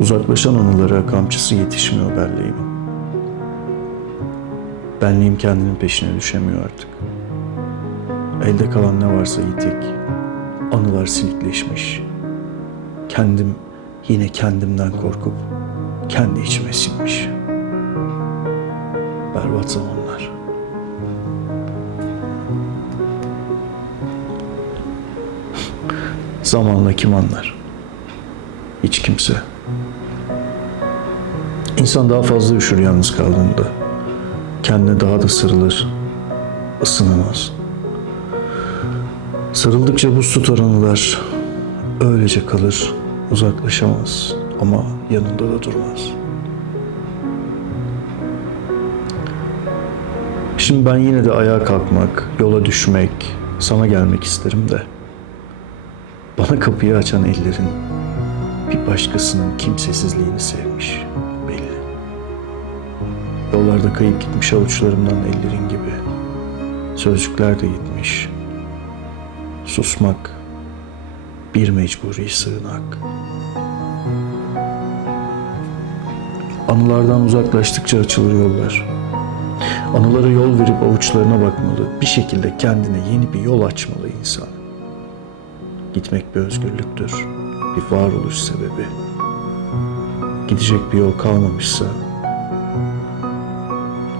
Uzaklaşan anılara kamçısı yetişmiyor belleğimin. Benliğim kendinin peşine düşemiyor artık. Elde kalan ne varsa yitik. Anılar silikleşmiş. Kendim yine kendimden korkup kendi içime sinmiş. Berbat zamanlar. Zamanla kim anlar? Hiç kimse. İnsan daha fazla üşür yalnız kaldığında. Kendine daha da sarılır, ısınamaz. Sarıldıkça buz tutar anılar. Öylece kalır, uzaklaşamaz ama yanında da durmaz. Şimdi ben yine de ayağa kalkmak, yola düşmek, sana gelmek isterim de. Bana kapıyı açan ellerin bir başkasının kimsesizliğini sevmiş belli. Yollarda kayıp gitmiş avuçlarımdan ellerin gibi. Sözcükler de gitmiş. Susmak bir mecburi sığınak. Anılardan uzaklaştıkça açılır yollar. Anılara yol verip avuçlarına bakmalı. Bir şekilde kendine yeni bir yol açmalı insan. Gitmek bir özgürlüktür. Bir varoluş sebebi. Gidecek bir yol kalmamışsa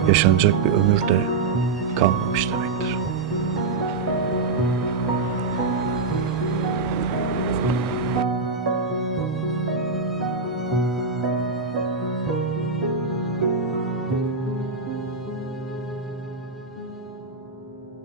yaşanacak bir ömür de kalmamış demek.